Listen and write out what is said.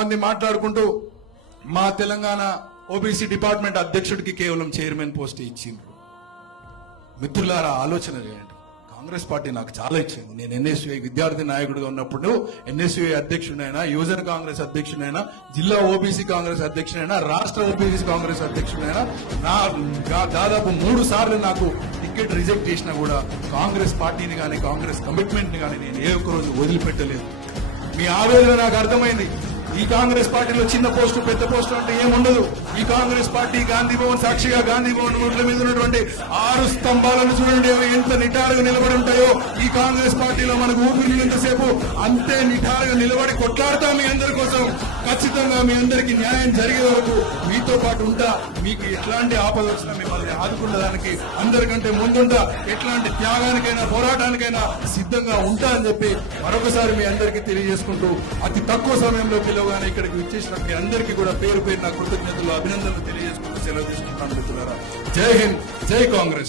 కొంత మాట్లాడుకుంటూ మా తెలంగాణ ఓబీసీ డిపార్ట్మెంట్ అధ్యక్షుడికి కేవలం చైర్మన్ పోస్ట్ ఇచ్చిండ్రు. మిత్రులారా ఆలోచన చేయండి. కాంగ్రెస్ పార్టీ నాకు చాలా ఇచ్చింది. నేను ఎన్ఎస్యుఐ విద్యార్థి నాయకుడిగా ఉన్నప్పుడు ఎన్ఎస్యుఐ అధ్యక్షుడైనా, యువజన కాంగ్రెస్ అధ్యక్షుడైనా, జిల్లా ఓబీసీ కాంగ్రెస్ అధ్యక్షుడైనా, రాష్ట్ర ఓబీసీ కాంగ్రెస్ అధ్యక్షుడైనా దాదాపు 3 సార్లు నాకు టికెట్ రిజెక్ట్ చేసినా కూడా కాంగ్రెస్ పార్టీని కానీ కాంగ్రెస్ కమిట్మెంట్ ని కానీ నేను ఏ ఒక్క రోజు వదిలిపెట్టలేదు. మీ ఆవేదన నాకు అర్థమైంది. ఈ కాంగ్రెస్ పార్టీలో చిన్న పోస్టు పెద్ద పోస్టు అంటే ఏముండదు. ఈ కాంగ్రెస్ పార్టీ గాంధీ భవన్ సాక్షిగా గాంధీ భవన్ రోడ్ల మీద ఉన్నటువంటి 6 స్తంభాలను చూడండి, అవి ఎంత నిటారుగా నిలబడి ఉంటాయో. ఈ కాంగ్రెస్ పార్టీలో మనకు ఊపిరినంతసేపు అంతే నిటారుగా నిలబడి కొట్లాడతాం మీ అందరి కోసం. ఖచ్చితంగా మీ అందరికీ న్యాయం జరిగే వరకు మీతో పాటు ఉంటా. మీకు ఎట్లాంటి ఆపద వచ్చినా మిమ్మల్ని ఆదుకున్నదానికి అందరికంటే ముందుంటా. ఎట్లాంటి త్యాగానికైనా పోరాటానికైనా సిద్ధంగా ఉంటా అని చెప్పి మరొకసారి మీ అందరికీ తెలియజేసుకుంటూ, అతి తక్కువ సమయంలో పిలవగానే ఇక్కడికి వచ్చేసిన మీ అందరికీ కూడా పేరు పేరు నా కృతజ్ఞతలు, అభినందనలు తెలియజేసుకుంటూ సెలవు తీసుకుంటాను మిత్రులారా. జై హింద్, జై కాంగ్రెస్.